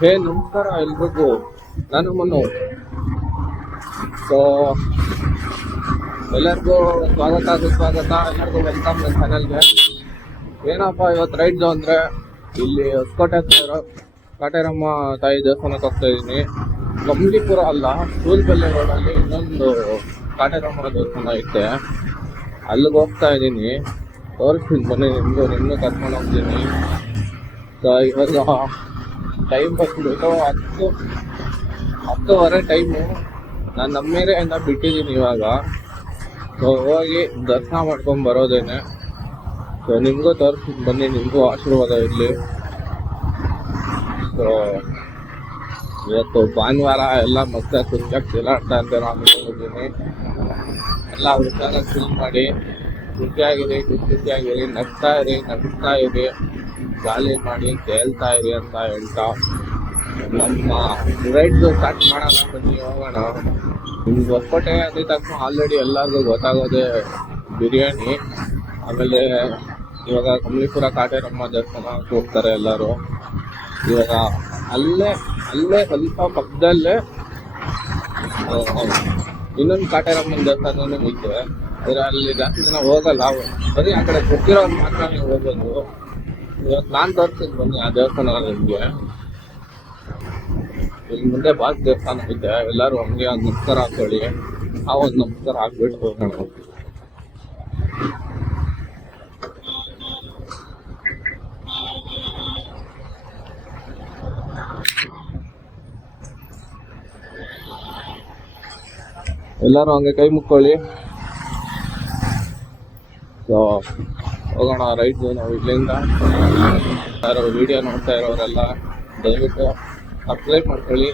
ಹೇ ನಮಸ್ಕಾರ ಎಲ್ರಿಗೂ, ನಾನು ಮನು. ಸೊ ಎಲ್ಲರಿಗೂ ಸ್ವಾಗತ ಸುಸ್ವಾಗತ, ಎಲ್ಲರಿಗೂ ವೆಲ್ಕಮ್ ನನ್ನ ಚಾನಲ್ಗೆ. ಏನಪ್ಪ ಇವತ್ತು ರೈಡ್ದು ಅಂದರೆ ಇಲ್ಲಿ ಹೊಸಕೋಟೆ ಇರೋ ಕಾಟೇರಮ್ಮ ತಾಯಿ ದೇವಸ್ಥಾನಕ್ಕೆ ಹೋಗ್ತಾ ಇದ್ದೀನಿ. ಕಂಪ್ಲಿಪುರ ಅಲ್ಲ, ಸೂಲ್ಬೆಲೆ ರೋಡಲ್ಲಿ ಇನ್ನೊಂದು ಕಾಟೇರಮ್ಮ ದೇವಸ್ಥಾನ ಐತೆ, ಅಲ್ಲಿಗೆ ಹೋಗ್ತಾ ಇದ್ದೀನಿ. ತೋರಿಸ್ತೀನಿ ಬನ್ನಿ, ನಿಮ್ಮನ್ನು ಕರ್ಕೊಂಡು ಹೋಗ್ತೀನಿ. ಸೊ ಇವಾಗ ಟೈಮ್ ಬಂದ್ಬಿಟ್ಟು 10:30 ಟೈಮು. ನಾನು ನಮ್ಮೇರೆಯಿಂದ ಬಿಟ್ಟಿದ್ದೀನಿ ಇವಾಗ. ಸೊ ಹೋಗಿ ದರ್ಶನ ಮಾಡ್ಕೊಂಡು ಬರೋದೇನೆ. ಸೊ ನಿಮಗೂ ತೋರಿಸ್ತೀನಿ ಬನ್ನಿ, ನಿಮಗೂ ಆಶೀರ್ವಾದ ಇರಲಿ. ಸೊ ಇವತ್ತು ಭಾನುವಾರ, ಎಲ್ಲ ಮತ್ತೆ ಸುತ್ತಾಗಿ ತಿರುಗಾಡ್ತಾ ಇರ್ತಾರೆ. ಅನ್ಕೊಂಡಿದ್ದೀನಿ ಎಲ್ಲ ಹುಡುಕಾಗ ಫಿಲ್ ಮಾಡಿ ಖುಷಿಯಾಗಿರಿ, ನಗ್ತಾ ಇರಿ, ಗಾಳಿ ಮಾಡಿ ತೇಲ್ತಾ ಇರಿ ಅಂತ ಹೇಳ್ತಾ ನಮ್ಮ ರೈಡ್ ಸ್ಟಾರ್ಟ್ ಮಾಡೋಣ. ಬನ್ನಿ ಹೋಗೋಣ. ನಿಮ್ಗೆ ಹೊಸಕೋಟೆ ಅದೇ ತಕ್ಷಣ ಆಲ್ರೆಡಿ ಎಲ್ಲರಿಗೂ ಗೊತ್ತಾಗೋದೆ ಬಿರಿಯಾನಿ. ಆಮೇಲೆ ಇವಾಗ ಕಂಪ್ಲಿಪುರ ಕಾಟೇರಮ್ಮ ದೇವಸ್ಥಾನ ಹೋಗ್ತಾರೆ ಎಲ್ಲರೂ. ಇವಾಗ ಅಲ್ಲೇ ಸ್ವಲ್ಪ ಪಕ್ಕದಲ್ಲೇ ಇನ್ನೊಂದು ಕಾಟೇರಮ್ಮನ ದೇವಸ್ಥಾನನೂ ಐತೆ. ಆದರೆ ಅಲ್ಲಿ ಜಾಸ್ತಿ ಜನ ಹೋಗಲ್ಲ, ಬರೀ ಆ ಕಡೆ ಗೊತ್ತಿರೋರು ಮಾತ್ರ ನೀವು ಹೋಗೋದು. ಇವತ್ತು ನಾನು ತೋರಿಸ್ತೀನಿ ಬನ್ನಿ ಆ ದೇವಸ್ಥಾನ ನಿಮಗೆ. ಇಲ್ಲಿ ಮುಂದೆ ಬಾಸ್ ದೇವಸ್ಥಾನ ಐತೆ, ಎಲ್ಲರೂ ಹಂಗೆ ಒಂದು ನಮಸ್ಕಾರ ಹಾಕೊಳ್ಳಿ. ಆ ಒಂದು ನಮಸ್ಕಾರ ಹಾಕ್ಬಿಟ್ಟು ಹೋಗೋಣ. ಎಲ್ಲರೂ ಹಂಗೆ ಕೈ ಮುಕ್ಕೊಳ್ಳಿ. ಸೊ ಹೋಗೋಣ ರೈಟ್. ನಾವು ಇಲ್ಲಿಂದ ಯಾರು ವಿಡಿಯೋ ನೋಡ್ತಾ ಇರೋರೆಲ್ಲ ದಯವಿಟ್ಟು ಸಬ್ಸ್ಕ್ರೈಬ್ ಮಾಡ್ಕೊಳ್ಳಿ.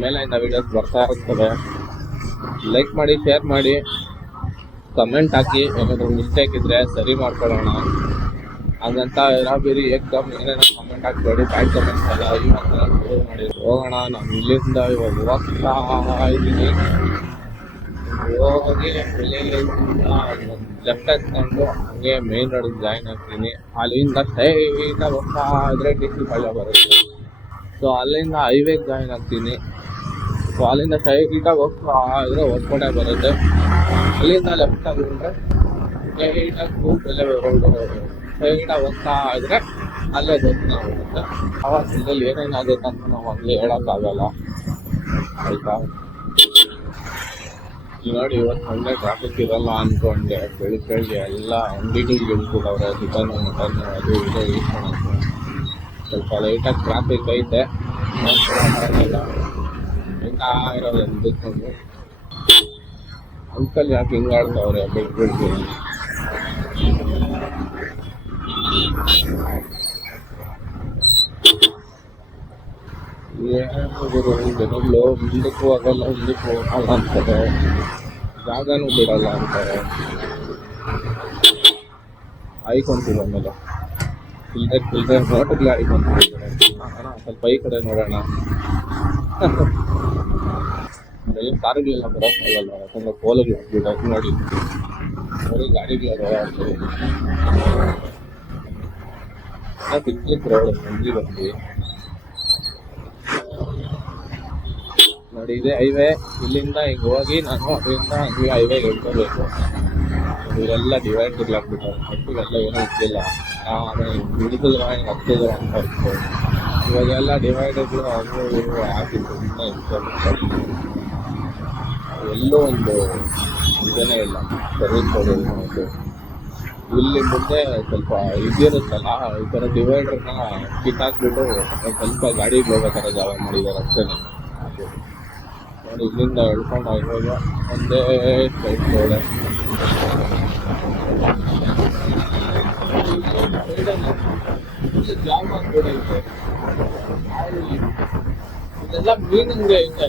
ಮೇಲಿಂದ ವಿಡಿಯೋಸ್ ಬರ್ತಾ ಇರ್ತದೆ. ಲೈಕ್ ಮಾಡಿ, ಶೇರ್ ಮಾಡಿ, ಕಮೆಂಟ್ ಹಾಕಿ. ಏನಾದರೂ ಮಿಸ್ಟೇಕ್ ಇದ್ದರೆ ಸರಿ ಮಾಡ್ಕೊಳ್ಳೋಣ. ಹಾಗಂತ ಬೇರೆ ಏಕದಮ್ ಏನೇನೋ ಕಮೆಂಟ್ ಹಾಕ್ಬೇಡಿ, ಬ್ಯಾಡ್ ಕಮೆಂಟ್ಸ್ ಎಲ್ಲ ಇವಾಗ ಮಾಡಿ. ಹೋಗೋಣ. ನಾನು ಇಲ್ಲಿಂದ ಇವಾಗ ಹೋಗ್ತಾ ಇದ್ದೀನಿ. ಹೋಗಿ ಲೆಫ್ಟ್ ಹಾಕ್ಕೊಂಡು ಹಂಗೆ ಮೇನ್ ರೋಡಿಗೆ ಜಾಯಿನ್ ಆಗ್ತೀನಿ. ಅಲ್ಲಿಂದ ಸ್ಟ್ರೈಟಾಗಿ ಹೋಗ್ತಾ ಇದ್ರೆ DC ಪಾಳ್ಯ ಬರುತ್ತೆ. ಸೊ ಅಲ್ಲಿಂದ ಹೈವೇಗೆ ಜಾಯಿನ್ ಆಗ್ತೀನಿ. ಸೊ ಅಲ್ಲಿಂದ ಸ್ಟ್ರೈಟಾಗಿ ಹೋಗ್ತಾ ಇದ್ರೆ ಹೊಸಕೋಟೆ ಬರುತ್ತೆ. ಅಲ್ಲಿಂದ ಲೆಫ್ಟ್ ಆಗಿದ್ರೆ ಸ್ಟ್ರೈಟಾಗಿ ಸೂಲ್ಬೆಲೆ ರೋಡು ಸ್ಟ್ರೈಟಾಗಿ ಹೋಗ್ತಾ ಇದ್ರೆ ಅಲ್ಲೇ ದೇವಸ್ಥಾನ ಬರುತ್ತೆ. ಆವಾಗ ಇಲ್ಲಿ ಏನೇನಾಗುತ್ತೆ ಅಂತ ನಾವು ಅಲ್ಲಿ ಹೇಳೋಕ್ಕಾಗಲ್ಲ, ಆಯಿತಾ? ನೋಡಿ, ಇವತ್ತು ಒಳ್ಳೆ ಟ್ರಾಫಿಕ್ ಇರಲ್ಲ ಅಂದ್ಕೊಂಡೆ. ಬೆಳಿಗ್ಗೆ ಎಲ್ಲ ಅಂಗಡಿಗಳು ಗೆಲ್ತಿದ್ದವ್ರೆ, ಚಿಕನ್ನು ಮಟನ್ನು ಅದು ಇದು ಯೂಸ್ ಮಾಡೋದು. ಸ್ವಲ್ಪ ಲೈಟಾಗಿ ಟ್ರಾಫಿಕ್ ಐತೆ, ಎಲ್ಲ ಇರೋದು ಅಂದ್ಕೊಂಡು. ಅಂಕಲ್ ಯಾಕೆ ಹಿಂಗೆ ಆಡ್ತಾವ್ರೆ ಬೆಳಿಗ್ಗೆ? ಜನಗಳು ಮುಂದಕ್ಕೂ ಆಗಲ್ಲ, ಮುಂದಕ್ಕೂ ಹೋಗಲ್ಲ ಅಂತಾರೆ, ಜಾಗನೂ ಬಿಡಲ್ಲ ಅಂತಾರೆ. ಆಯ್ಕೊಂತೀವಿ ಆಮೇಲೆ ಇಲ್ಲದೆ ನೋಟಲ್ಲಿ ಆಯ್ಕೊಂತಿದ್ದಾರೆ. ಸ್ವಲ್ಪ ಈ ಕಡೆ ನೋಡೋಣ. ಏನು ಕಾರುಗಳೆಲ್ಲ ಬರೋಕ್ಕಾಗಲ್ಲ, ಯಾಕಂದ್ರೆ ಪೋಲುಗಳು ಹಾಕ್ಬಿಟ್ಟು ನೋಡಿ ಗಾಡಿಗಳು ಸಿಕ್ಲಿಕ್ಕೆ ರೋಡ್ ಸಂಜೆ ಬಂದು ನೋಡಿ. ಇದೆ ಹೈವೇ. ಇಲ್ಲಿಂದ ಹಿಂಗೆ ಹೋಗಿ ನಾನು ಅದರಿಂದ ಹಂಗೆ ಹೈವೇಗೆ ಹೇಳ್ಕೋಬೇಕು. ಇವರೆಲ್ಲ ಡಿವೈಡ್ ಹಾಕ್ಬಿಟ್ಟಾರೆ. ಮಟ್ಟಿಗೆಲ್ಲ ಏನೂ ಇಟ್ಟಿಲ್ಲ, ಹಿಡಿದಿದ್ರು ಹಿಂಗೆ ಹತ್ತಿದ್ರು ಅಂತ ಇತ್ತು. ಇವಾಗೆಲ್ಲ ಡಿವೈಡರ್ಗಳು ಅವರು ಇವರು ಹಾಕಿತ್ತು. ಎಲ್ಲೂ ಒಂದು ಇದೇನೇ ಇಲ್ಲ, ಸರ್ವಿಸ್ ಕೊಡೋದು. ಇಲ್ಲಿ ಮುಂದೆ ಸ್ವಲ್ಪ ಇದಿರುತ್ತಲ್ಲ, ಈ ಥರ ಡಿವೈಡರ್ನ ಕಿತ್ತಾಕ್ಬಿಟ್ಟು ಸ್ವಲ್ಪ ಗಾಡಿಗೆ ಹೋಗೋ ಥರ ಜಾಗ ಮಾಡಿದ್ದಾರೆ ಅಷ್ಟೇ. ನೋಡಿ, ಇಲ್ಲಿಂದ ಹೇಳ್ಕೊಂಡು ಇವಾಗ ಒಂದೇ ಸ್ಟ್ರೈಟ್ ರೋಡ್. ಜಾಗ ಕೂಡ ಐತೆ, ಇದೆಲ್ಲ ಮೀನಿಂಗ್ ಐತೆ.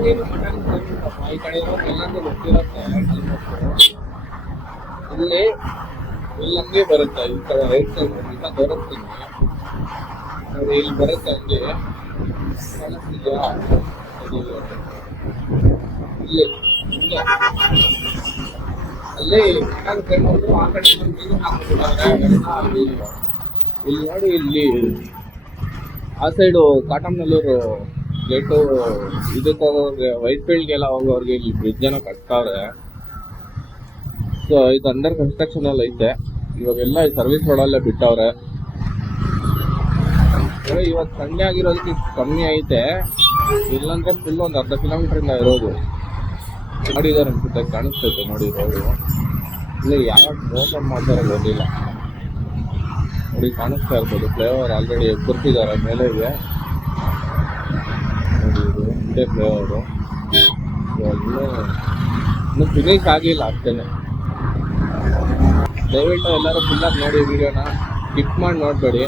ಮೀನು ಮಟನ್ ಈ ಕಡೆ ಎಲ್ಲಂದ್ರೆ ಗೊತ್ತಿರುತ್ತೆ. ಇಲ್ಲಿ ಇಲ್ಲಂಗೆ ಬರುತ್ತೆ, ಈ ಕಡೆ ರೈಟ್ ಸೈಡ್ ಈಗ ತೋರಿಸ್ತೀನಿ ನೋಡಿ. ಇಲ್ಲಿ ಬರುತ್ತೆ ಹಂಗೆ ಕಾಣಿಸ್ತಿದ್ಯಾ? ಇಲ್ಲಿ ಅಲ್ಲಿ ನಾನು ಕೇಳೋದು ಆ ಕಡೆ ಹಾಕ್ಬಿಟ್ಟಿದ್ದಾರೆ. ಇಲ್ಲಿ ನೋಡಿ, ಇಲ್ಲಿ ಆ ಸೈಡು ಕಾಟಮ್ನಲ್ಲೂರು ಗೇಟು ಇದಕ್ಕೆ ಹೋಗೋರಿಗೆ, ವೈಟ್ ಫೀಲ್ಡ್ಗೆಲ್ಲ ಹೋಗೋರಿಗೆ ಇಲ್ಲಿ ಬ್ರಿಡ್ಜ್ ಏನೋ ಕಟ್ತಾವ್ರೆ. ಸೊ ಇದು ಅಂಡರ್ ಕನ್ಸ್ಟ್ರಕ್ಷನ್ ಅಲ್ಲಿ ಐತೆ. ಇವಾಗೆಲ್ಲ ಈ ಸರ್ವಿಸ್ ರೋಡಲ್ಲೇ ಬಿಟ್ಟವ್ರೆ. ಇವತ್ತು ಸಂಡೆ ಆಗಿರೋದಕ್ಕೆ ಕಮ್ಮಿ ಐತೆ, ಇಲ್ಲಾಂದ್ರೆ ಫುಲ್ ಒಂದು ಅರ್ಧ ಕಿಲೋಮೀಟರ್ ಇರೋದು ಮಾಡಿದ್ದಾರೆ ಅನ್ಸುತ್ತೆ. ಕಾಣಿಸ್ತೈತೆ ನೋಡಿ ರೋಡು. ಇಲ್ಲಿ ಯಾವಾಗ ಓಪನ್ ಮಾಡ್ತಾರೆ ಗೊತ್ತಿಲ್ಲ. ನೋಡಿ ಕಾಣಿಸ್ತಾ ಇರ್ಬೋದು, ಫ್ಲೇವರ್ ಆಲ್ರೆಡಿ ಕೊಡ್ತಿದ್ದಾರೆ ಮೇಲೆ ಇದೆ ನೋಡಿ. ಇದು ಇದೇ ಫ್ಲೇವರು. ಇನ್ನೂ ಫಿನಿಶ್ ಆಗಿಲ್ಲ ಅಷ್ಟೇನೆ. ದಯವಿಟ್ಟು ಎಲ್ಲರೂ ಫುಲ್ಲಾಗಿ ನೋಡಿ ವಿಡಿಯೋನ, ಸ್ಕಿಪ್ ಮಾಡಿ ನೋಡ್ಬೇಡಿ.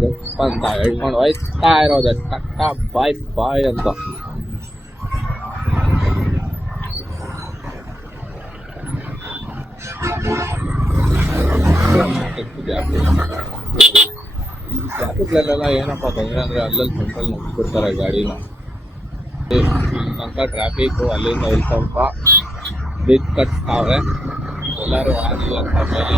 ಜಪ್ ಅಂತ ಹೇಳ್ಕೊಂಡು ಹೋಯ್ತಾ ಇರೋದೆ ಟಕ್ಕ ಬಾಯ್ ಬಾಯ್ ಅಂತ. ಟ್ರಾಫಿಕ್ಲೆಲ್ಲ ಏನಪ್ಪ ತೊಂದರೆ ಅಂದರೆ ಅಲ್ಲಲ್ಲಿ ಸೆಂಟ್ರಲ್ಲಿ ಮುಗಿಸ್ಬಿಡ್ತಾರೆ ಗಾಡಿನ. ಇಲ್ಲಿ ತನಕ ಟ್ರಾಫಿಕ್ಕು, ಅಲ್ಲಿಂದ ಇಲ್ಲಿ ಸ್ವಲ್ಪ ಬ್ರಿಡ್ಜ್ ಕಟ್ತಾವ್ರೆ. ಎಲ್ಲರೂ ಆಗಿಲ್ಲ ಅಂತ ಮೇಲೆ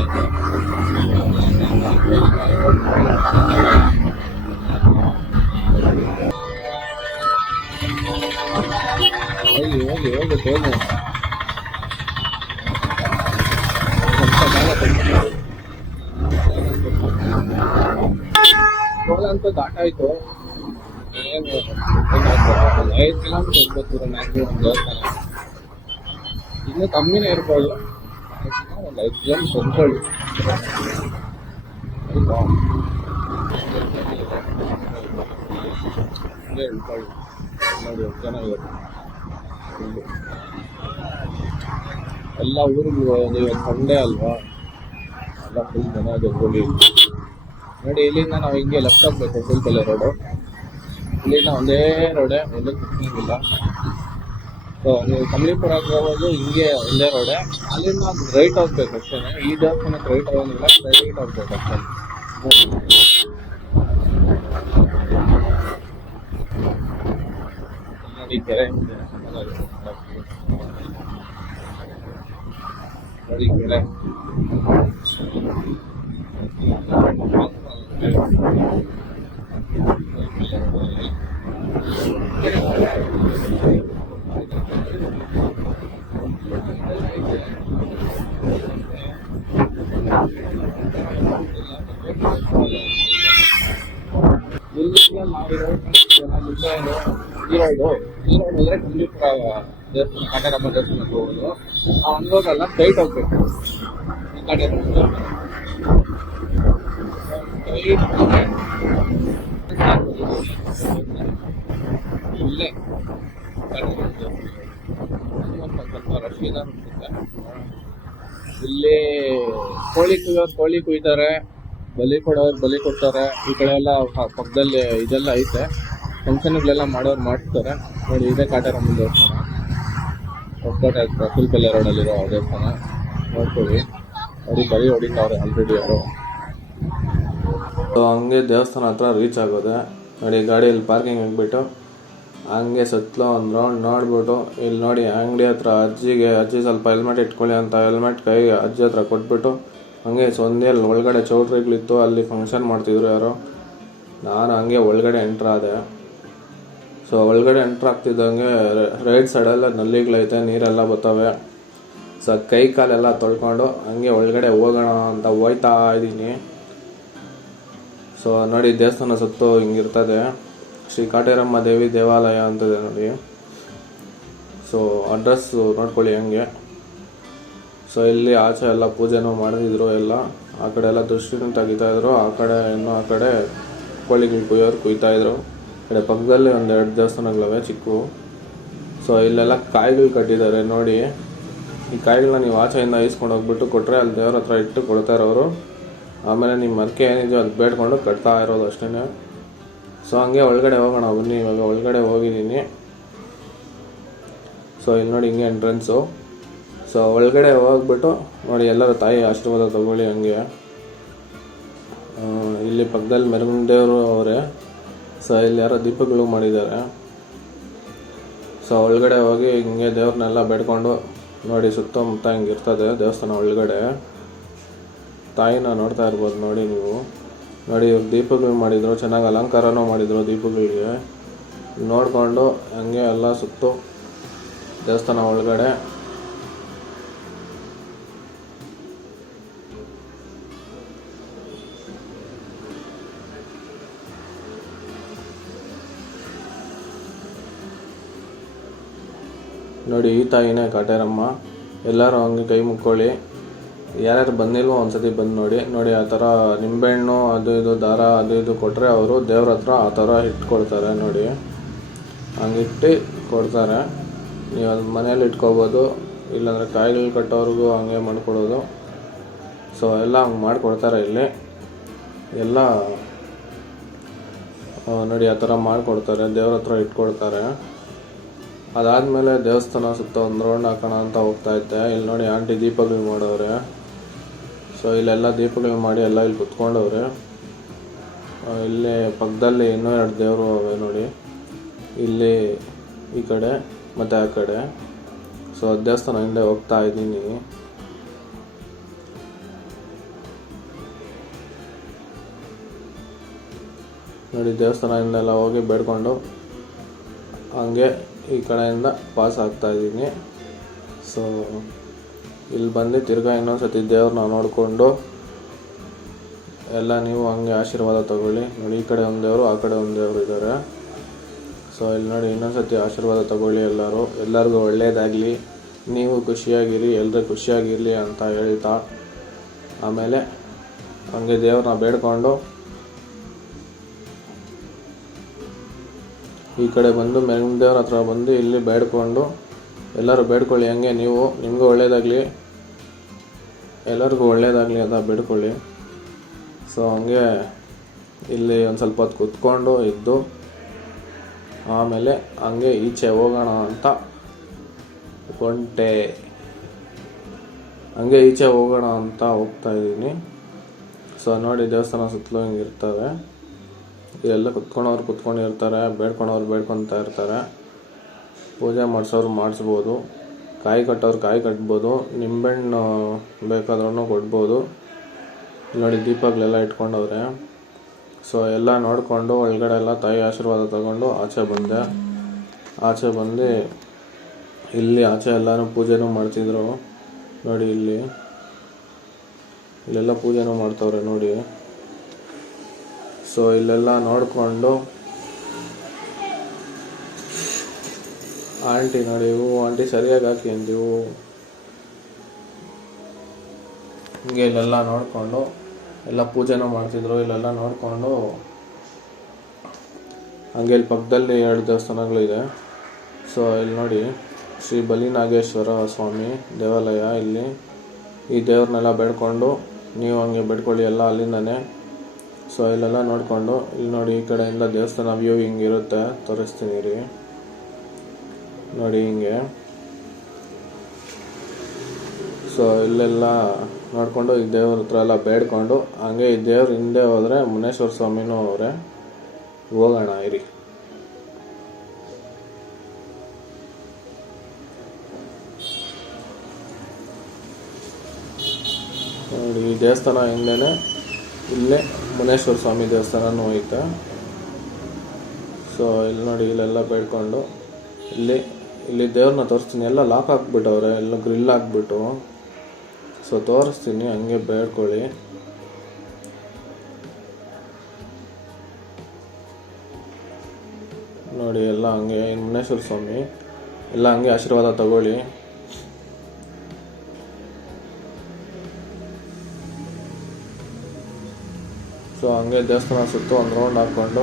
ಹೋಗಿ ಹೋಗಿ ಹೋಗಿ ಅಂತೂ ದಾಟಾಯ್ತು. 5 ಕಿಲೋಮೀಟರ್ ಇರ್ಬೋದು ಮ್ಯಾಕ್ಸಿಮಮ್ ದೇವಸ್ಥಾನ. ಇನ್ನೂ ಕಮ್ಮಿನೇ ಇರ್ಬೋದು. ಒಂದು 5 ಕಿಲೋಮೀಟರ್ ಅಂದ್ಕೊಳ್ಳಿ. ಹೇಳ್ಕೊಳ್ಳಿ ನೋಡಿ, ಚೆನ್ನಾಗಿರುತ್ತೆ. ಎಲ್ಲ ಊರಿಗೆ ಇವತ್ತು ಸಂಡೇ ಅಲ್ವಾ, ಎಲ್ಲ ಫುಲ್ ಜನ ಜೊತೆಲಿ ನೋಡಿ. ಇಲ್ಲಿಂದ ನಾವು ಹಿಂಗೆ ಲೆಫ್ಟ್ ಹೋಗ್ಬೇಕು, ಫುಲ್ ರೋಡು. ಇಲ್ಲಿಂದ ಒಂದೇ ರೋಡೆ, ಎಲ್ಲೂ ಸಿಕ್ಕಿಲ್ಲ. ಸೊ ನೀವು ಕಮಲಿಪುರಕ್ಕೆ ಹೋಗೋದು ಹಿಂಗೆ ಒಂದೇ ರೋಡೆ. ಅಲ್ಲಿಂದ ರೈಟ್ ಹೋಗ್ಬೇಕು ಅಷ್ಟೇ. ಈ ದೇವಸ್ಥಾನಕ್ಕೆ ರೈಟ್ ಹೋಗೋದಿಲ್ಲ, ರೈಟ್ ಹೋಗ್ಬೇಕು ಅಷ್ಟೇ. ನೋಡಿ ಕೆರೆ, ನೋಡಿ ಕೆರೆ. ಈ ರೋಡ್ ಹೋದ್ರೆ ಕಮಲಿಪುರ ದೇವಸ್ಥಾನ, ಕಾಟರಮ್ಮ ದೇವಸ್ಥಾನಕ್ಕೆ ಹೋಗೋದು. ಆ ಒಂದು ರೋಡಲ್ಲ, ಸ್ಟ್ರೈಟ್ ಹೋಗ್ಬೇಕು. ಈ ಕಡೆ ಇಲ್ಲೇ ಸ್ವಲ್ಪ ರಶ್ ಇದೆ ಅನ್ಸುತ್ತೆ. ಇಲ್ಲಿ ಕೋಳಿ ಕುಯ್ತಾರೆ, ಬಲಿ ಕೊಡೋರು ಬಲಿ ಕೊಡ್ತಾರೆ. ಈ ಕಡೆ ಎಲ್ಲ ಪಕ್ಕದಲ್ಲಿ ಇದೆಲ್ಲ ಐತೆ, ಫಂಕ್ಷನ್ಗಳೆಲ್ಲ ಮಾಡೋರು ಮಾಡಿಸ್ತಾರೆ. ನೋಡಿ, ಇದೇ ಕಾಟರಮ್ಮನ ದೇವಸ್ಥಾನ, ಹೊಸಕೋಟೆ ಫುಲ್ಪಲ್ಲೆ ರೋಡಲ್ಲಿರೋ ದೇವಸ್ಥಾನ. ನೋಡ್ಕೊಳ್ಳಿ ನೋಡಿ, ಬಲಿ ಹೊಡಿತಾವ್ರೆ ಆಲ್ರೆಡಿ ಅವರು. ಹಂಗೆ ದೇವಸ್ಥಾನ ಹತ್ರ ರೀಚ್ ಆಗೋದೆ ನೋಡಿ. ಗಾಡಿಯಲ್ಲಿ ಪಾರ್ಕಿಂಗ್ ಆಗಿಬಿಟ್ಟು ಹಂಗೆ ಸುತ್ತಲೂ ಒಂದು ರೌಂಡ್ ನೋಡ್ಬಿಟ್ಟು, ಇಲ್ಲಿ ನೋಡಿ ಅಂಗಡಿ ಹತ್ರ ಅಜ್ಜಿ ಸ್ವಲ್ಪ ಹೆಲ್ಮೆಟ್ ಇಟ್ಕೊಳ್ಳಿ ಅಂತ ಹೆಲ್ಮೆಟ್ ಕೈಗೆ ಅಜ್ಜಿ ಹತ್ರ ಕೊಟ್ಬಿಟ್ಟು ಹಂಗೆ ಸೊಂದೇಲಿ ಒಳಗಡೆ ಚೌಟ್ರಿಗಳಿತ್ತು, ಅಲ್ಲಿ ಫಂಕ್ಷನ್ ಮಾಡ್ತಿದ್ರು ಯಾರೋ. ನಾನು ಹಂಗೆ ಒಳಗಡೆ ಎಂಟ್ರ್ ಆದೆ. ಸೊ ಒಳಗಡೆ ಎಂಟ್ರ್ ಆಗ್ತಿದ್ದಂಗೆ ರೈಟ್ ಸೈಡೆಲ್ಲ ನಲ್ಲಿಗಳೈತೆ, ನೀರೆಲ್ಲ ಬರ್ತವೆ. ಸೊ ಕೈ ಕಾಲೆಲ್ಲ ತೊಳ್ಕೊಂಡು ಹಂಗೆ ಒಳಗಡೆ ಹೋಗೋಣ ಅಂತ ಹೋಯ್ತಾ ಇದ್ದೀನಿ. ಸೊ ನೋಡಿ, ದೇವಸ್ಥಾನ ಸುತ್ತು ಹಿಂಗಿರ್ತದೆ. ಶ್ರೀ ಕಾಟೇರಮ್ಮ ದೇವಿ ದೇವಾಲಯ ಅಂತದೆ ನೋಡಿ. ಸೊ ಅಡ್ರೆಸ್ ನೋಡ್ಕೊಳ್ಳಿ ಹಂಗೆ. ಸೊ ಇಲ್ಲಿ ಆಚೆ ಎಲ್ಲ ಪೂಜೆನೂ ಮಾಡಿದ್ರು ಎಲ್ಲ. ಆ ಕಡೆ ಎಲ್ಲ ದೃಷ್ಟಿನೂ ತೆಗಿತಾಯಿದ್ರು, ಆ ಕಡೆ ಕೋಳಿಗಳು ಕುಯ್ತಾಯಿದ್ರು. ಆ ಕಡೆ ಪಕ್ಕದಲ್ಲಿ 1-2 ದೇವಸ್ಥಾನಗಳಿವೆ ಚಿಕ್ಕವು. ಸೊ ಇಲ್ಲೆಲ್ಲ ಕಾಯಿಗಳು ಕಟ್ಟಿದ್ದಾರೆ ನೋಡಿ. ಈ ಕಾಯಿಗಳನ್ನ ನೀವು ಆಚೆಯಿಂದ ಈಸ್ಕೊಂಡು ಹೋಗ್ಬಿಟ್ಟು ಕೊಟ್ಟರೆ ಅಲ್ಲಿ ದೇವ್ರ ಹತ್ರ ಇಟ್ಟು ಕೊಡ್ತಾರೆ ಅವರು. ಆಮೇಲೆ ನಿಮ್ಮ ಮರಕೆ ಏನಿದೆಯೋ ಅದು ಬೇಡ್ಕೊಂಡು ಕಟ್ತಾ ಇರೋದು ಅಷ್ಟೇ. ಸೊ ಹಂಗೆ ಒಳಗಡೆ ಹೋಗೋಣ ಬನ್ನಿ. ಇವಾಗ ಒಳಗಡೆ ಹೋಗಿದ್ದೀನಿ. ಸೊ ಇಲ್ಲಿ ನೋಡಿ ಹಿಂಗೆ ಎಂಟ್ರೆನ್ಸು. ಸೊ ಒಳಗಡೆ ಹೋಗ್ಬಿಟ್ಟು ನೋಡಿ, ಎಲ್ಲರೂ ತಾಯಿ ಆಶೀರ್ವಾದ ತಗೊಳ್ಳಿ ಹಂಗೆ. ಇಲ್ಲಿ ಪಕ್ಕದಲ್ಲಿ ಮೆರವಣಿಗೆ ದೇವರು ಅವರೇ. ಸೊ ಇಲ್ಲಿ ಯಾರೋ ದೀಪಗಳು ಮಾಡಿದ್ದಾರೆ. ಸೊ ಒಳಗಡೆ ಹೋಗಿ ಹಿಂಗೆ ದೇವ್ರನ್ನೆಲ್ಲ ಬೇಡ್ಕೊಂಡು ನೋಡಿ ಸುತ್ತಮುತ್ತ ಹಿಂಗಿರ್ತದೆ ದೇವಸ್ಥಾನ ಒಳಗಡೆ. ತಾಯಿನ ನೋಡ್ತಾ ಇರ್ಬೋದು ನೋಡಿ ನೀವು. ನೋಡಿ ಇವ್ರು ದೀಪಗಳು ಮಾಡಿದ್ರು, ಚೆನ್ನಾಗಿ ಅಲಂಕಾರನೂ ಮಾಡಿದ್ರು ದೀಪಗಳಿಗೆ. ನೋಡಿಕೊಂಡು ಹಂಗೆ ಎಲ್ಲ ಸುತ್ತು ದೇವಸ್ಥಾನ ಒಳಗಡೆ ನೋಡಿ. ಈ ತಾಯಿನೇ ಕಾಟೇರಮ್ಮ. ಎಲ್ಲರೂ ಹಂಗೆ ಕೈ ಮುಕ್ಕೊಳ್ಳಿ. ಯಾರ್ಯಾರು ಬಂದಿಲ್ವೋ ಒಂದ್ಸತಿ ಬಂದು ನೋಡಿ. ನೋಡಿ ಆ ಥರ ನಿಂಬೆಹಣ್ಣು ಅದು ಇದು ದಾರ ಅದು ಇದು ಕೊಟ್ಟರೆ ಅವರು ದೇವ್ರ ಹತ್ರ ಆ ಥರ ಇಟ್ಕೊಡ್ತಾರೆ ನೋಡಿ. ಹಂಗಿಟ್ಟು ಕೊಡ್ತಾರೆ. ನೀವು ಅದು ಮನೇಲಿ ಇಟ್ಕೋಬೋದು, ಇಲ್ಲಾಂದರೆ ಕಾಯಿಗಳು ಕಟ್ಟೋರ್ಗೂ ಹಂಗೆ ಮಾಡಿಕೊಡೋದು. ಸೊ ಎಲ್ಲ ಹಂಗೆ ಮಾಡಿಕೊಡ್ತಾರೆ ಇಲ್ಲಿ ಎಲ್ಲ. ನೋಡಿ ಆ ಥರ ಮಾಡಿಕೊಡ್ತಾರೆ, ದೇವ್ರ ಹತ್ರ ಇಟ್ಕೊಡ್ತಾರೆ. ಅದಾದಮೇಲೆ ದೇವಸ್ಥಾನ ಸುತ್ತ ಒಂದು ರೌಂಡ್ ಹಾಕೋಣ ಅಂತ ಹೋಗ್ತಾ ಇದ್ದೆ. ಇಲ್ಲಿ ನೋಡಿ ಆಂಟಿ ದೀಪಗಳು ಮಾಡವ್ರೆ. ಸೊ ಇಲ್ಲೆಲ್ಲ ದೀಪಗಳು ಮಾಡಿ ಎಲ್ಲ ಇಲ್ಲಿ ಕುತ್ಕೊಂಡವ್ರೆ. ಇಲ್ಲಿ ಪಕ್ಕದಲ್ಲಿ ಇನ್ನೂ 2 ದೇವರು ಅವೆ ನೋಡಿ, ಇಲ್ಲಿ ಈ ಕಡೆ ಮತ್ತು ಆ ಕಡೆ. ಸೊ ದೇವಸ್ಥಾನ ಹಿಂದೆ ಹೋಗ್ತಾ ಇದ್ದೀನಿ. ನೋಡಿ ದೇವಸ್ಥಾನದಿಂದೆಲ್ಲ ಹೋಗಿ ಬೇಡ್ಕೊಂಡು ಹಂಗೆ ಈ ಕಡೆಯಿಂದ ಪಾಸ್ ಆಗ್ತಾ ಇದ್ದೀನಿ. ಸೊ ಇಲ್ಲಿ ಬಂದು ತಿರ್ಗಾ ಇನ್ನೊಂದ್ಸತಿ ದೇವ್ರನ್ನ ನೋಡಿಕೊಂಡು ಎಲ್ಲ ನೀವು ಹಂಗೆ ಆಶೀರ್ವಾದ ತಗೊಳ್ಳಿ. ನೋಡಿ ಈ ಕಡೆ ಒಂದು ದೇವರು, ಆ ಕಡೆ ಒಂದು ದೇವರು ಇದ್ದಾರೆ. ಸೊ ಇಲ್ಲಿ ನೋಡಿ ಇನ್ನೊಂದ್ಸತಿ ಆಶೀರ್ವಾದ ತಗೊಳ್ಳಿ ಎಲ್ಲರಿಗೂ ಒಳ್ಳೆಯದಾಗಲಿ, ನೀವು ಖುಷಿಯಾಗಿರಿ, ಎಲ್ಲರೂ ಖುಷಿಯಾಗಿರಲಿ ಅಂತ ಹೇಳ್ತಾ ಆಮೇಲೆ ಹಂಗೆ ದೇವ್ರನ್ನ ಬೇಡ್ಕೊಂಡು ಈ ಕಡೆ ಬಂದು ಮೆರವಣಿಗೆ ದೇವ್ರ ಹತ್ರ ಬಂದು ಇಲ್ಲಿ ಬೇಡ್ಕೊಂಡು ಎಲ್ಲರೂ ಬೇಡ್ಕೊಳ್ಳಿ. ಹಂಗೆ ನೀವು ನಿಮಗೂ ಒಳ್ಳೆಯದಾಗಲಿ, ಎಲ್ಲರಿಗೂ ಒಳ್ಳೆಯದಾಗಲಿ ಅಂತ ಬೇಡ್ಕೊಳ್ಳಿ. ಸೊ ಹಂಗೆ ಇಲ್ಲಿ ಒಂದು ಸ್ವಲ್ಪ ಹೊತ್ತು ಕೂತ್ಕೊಂಡು ಇದ್ದು ಆಮೇಲೆ ಹಂಗೆ ಈಚೆ ಹೋಗೋಣ ಅಂತ ಹೊಂಟೆ. ಹಂಗೆ ಈಚೆ ಹೋಗೋಣ ಅಂತ ಹೋಗ್ತಾ ಇದ್ದೀನಿ. ಸೊ ನೋಡಿ ದೇವಸ್ಥಾನ ಸುತ್ತಲೂ ಹಿಂಗಿರ್ತವೆ. ಇಲ್ಲೆಲ್ಲ ಕುತ್ಕೊಂಡವ್ರು ಕುತ್ಕೊಂಡಿರ್ತಾರೆ, ಬೇಡ್ಕೊಳೋರು ಬೇಡ್ಕೊತಾ ಇರ್ತಾರೆ. ಪೂಜೆ ಮಾಡಿಸೋರು ಮಾಡಿಸ್ಬೋದು, ಕಾಯಿ ಕಟ್ಟೋರು ಕಾಯಿ ಕಟ್ಬೋದು, ನಿಂಬೆಹಣ್ಣು ಬೇಕಾದ್ರೂ ಕೊಡ್ಬೋದು. ನೋಡಿ ದೀಪಗಳೆಲ್ಲ ಇಟ್ಕೊಂಡವ್ರೆ. ಸೊ ಎಲ್ಲ ನೋಡಿಕೊಂಡು ಒಳಗಡೆ ಎಲ್ಲ ತಾಯಿ ಆಶೀರ್ವಾದ ತಗೊಂಡು ಆಚೆ ಬಂದೆ. ಆಚೆ ಬಂದು ಇಲ್ಲಿ ಆಚೆ ಎಲ್ಲನೂ ಪೂಜೆನೂ ಮಾಡ್ತಿದ್ರು ನೋಡಿ. ಇಲ್ಲೆಲ್ಲ ಪೂಜೆನೂ ಮಾಡ್ತವ್ರೆ ನೋಡಿ. ಸೊ ಇಲ್ಲೆಲ್ಲ ನೋಡಿಕೊಂಡು ಆಂಟಿ ನೋಡಿ, ಹೂವು ಆಂಟಿ ಸರಿಯಾಗಿ ಹಾಕಿ ಅಂತೀವು. ಹಿಂಗೆ ಇಲ್ಲೆಲ್ಲ ನೋಡಿಕೊಂಡು ಎಲ್ಲ ಪೂಜೆನೂ ಮಾಡ್ತಿದ್ರು. ಇಲ್ಲೆಲ್ಲ ನೋಡಿಕೊಂಡು ಹಂಗೆ ಇಲ್ಲಿ ಪಕ್ಕದಲ್ಲಿ 2 ದೇವಸ್ಥಾನಗಳಿದೆ. ಸೊ ಇಲ್ಲಿ ನೋಡಿ ಶ್ರೀ ಬಲಿನಾಗೇಶ್ವರ ಸ್ವಾಮಿ ದೇವಾಲಯ. ಇಲ್ಲಿ ಈ ದೇವ್ರನ್ನೆಲ್ಲ ಬೇಡ್ಕೊಂಡು ನೀವು ಹಂಗೆ ಬೇಡ್ಕೊಳ್ಳಿ ಎಲ್ಲ ಅಲ್ಲಿಂದನೇ. ಸೊ ಇಲ್ಲೆಲ್ಲ ನೋಡಿಕೊಂಡು ಇಲ್ಲಿ ನೋಡಿ ಈ ಕಡೆಯಿಂದ ದೇವಸ್ಥಾನ ವ್ಯೂ ಹಿಂಗಿರುತ್ತೆ, ತೋರಿಸ್ತೀನಿ ರೀ ನೋಡಿ ಹಿಂಗೆ. ಸೊ ಇಲ್ಲೆಲ್ಲ ನೋಡಿಕೊಂಡು ಈ ದೇವ್ರ ಹತ್ರ ಎಲ್ಲ ಬೇಡ್ಕೊಂಡು ಹಂಗೆ ಈ ದೇವ್ರ ಹಿಂದೆ ಹೋದರೆ ಮುನೇಶ್ವರ ಸ್ವಾಮಿನೂ ಅವರೇ. ಹೋಗೋಣ ಇರಿ. ನೋಡಿ ಈ ದೇವಸ್ಥಾನ ಹಿಂದೆನೇ ಇಲ್ಲೇ ಮುನೇಶ್ವರ ಸ್ವಾಮಿ ದೇವಸ್ಥಾನನೂ ಐತೆ. ಸೊ ಇಲ್ಲಿ ನೋಡಿ ಇಲ್ಲೆಲ್ಲ ಬೇಡ್ಕೊಂಡು ಇಲ್ಲಿ ದೇವ್ರನ್ನ ತೋರಿಸ್ತೀನಿ. ಎಲ್ಲ ಲಾಕ್ ಹಾಕ್ಬಿಟ್ಟವ್ರೆ, ಎಲ್ಲ ಗ್ರಿಲ್ ಹಾಕ್ಬಿಟ್ಟು. ಸೊ ತೋರಿಸ್ತೀನಿ, ಹಂಗೆ ಬೇಡ್ಕೊಳ್ಳಿ. ನೋಡಿ ಎಲ್ಲ ಹಂಗೆ ಮುನೇಶ್ವರ ಸ್ವಾಮಿ ಎಲ್ಲ ಹಂಗೆ ಆಶೀರ್ವಾದ ತಗೊಳ್ಳಿ. ಸೊ ಹಂಗೆ ದೇವಸ್ಥಾನ ಸುತ್ತು ಒಂದು ರೌಂಡ್ ಹಾಕ್ಕೊಂಡು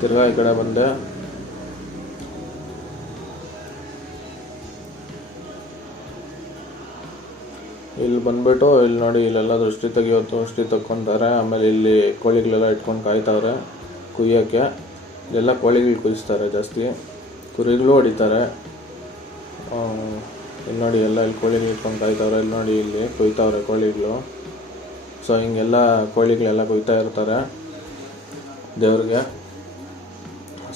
ತಿರ್ಗಾ ಈ ಕಡೆ ಬಂದೆ. ಇಲ್ಲಿ ಬಂದ್ಬಿಟ್ಟು ಇಲ್ಲಿ ನೋಡಿ ಇಲ್ಲೆಲ್ಲ ದೃಷ್ಟಿ ತಕ್ಕೊಂತಾರೆ. ಆಮೇಲೆ ಇಲ್ಲಿ ಕೋಳಿಗಳೆಲ್ಲ ಇಟ್ಕೊಂಡು ಕಾಯ್ತವ್ರೆ ಕುಯ್ಯೋಕ್ಕೆ. ಇಲ್ಲೆಲ್ಲ ಕೋಳಿಗಳು ಕುಯ್ಸ್ತಾರೆ ಜಾಸ್ತಿ, ಕುರಿಗಳು ಹೊಡಿತಾರೆ. ಇಲ್ಲಿ ನೋಡಿ ಎಲ್ಲ ಇಲ್ಲಿ ಕೋಳಿಗಳು ಇಟ್ಕೊಂಡು ಕಾಯ್ತವ್ರೆ. ಇಲ್ಲಿ ನೋಡಿ ಇಲ್ಲಿ ಕುಯ್ತವ್ರೆ ಕೋಳಿಗಳು. ಸೊ ಹಿಂಗೆಲ್ಲ ಕೋಳಿಗಳೆಲ್ಲ ಕುಯ್ತಾ ಇರ್ತಾರೆ ದೇವ್ರಿಗೆ.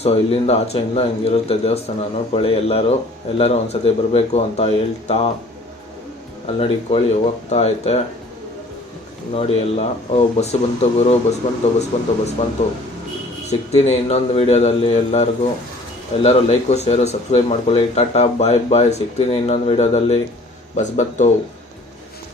ಸೊ ಇಲ್ಲಿಂದ ಆಚೆಯಿಂದ ಹಿಂಗಿರುತ್ತೆ ದೇವಸ್ಥಾನ, ನೋಡ್ಕೊಳ್ಳಿ ಎಲ್ಲರೂ ಒಂದ್ಸತಿ ಬರಬೇಕು ಅಂತ ಹೇಳ್ತಾ. ಅಲ್ಲಿ ನೋಡಿ ಕೋಳಿ ಹೋಗ್ತಾ ಐತೆ ನೋಡಿ ಎಲ್ಲ. ಬಸ್ ಬಂತು ಗುರು, ಬಸ್ ಬಂತು. ಸಿಗ್ತೀನಿ ಇನ್ನೊಂದು ವಿಡಿಯೋದಲ್ಲಿ. ಎಲ್ಲರೂ ಲೈಕು ಶೇರು ಸಬ್ಸ್ಕ್ರೈಬ್ ಮಾಡ್ಕೊಳ್ಳಿ. ಟಾಟಾ ಬಾಯ್. ಸಿಗ್ತೀನಿ ಇನ್ನೊಂದು ವಿಡಿಯೋದಲ್ಲಿ. ಬಸ್ ಬಂತು.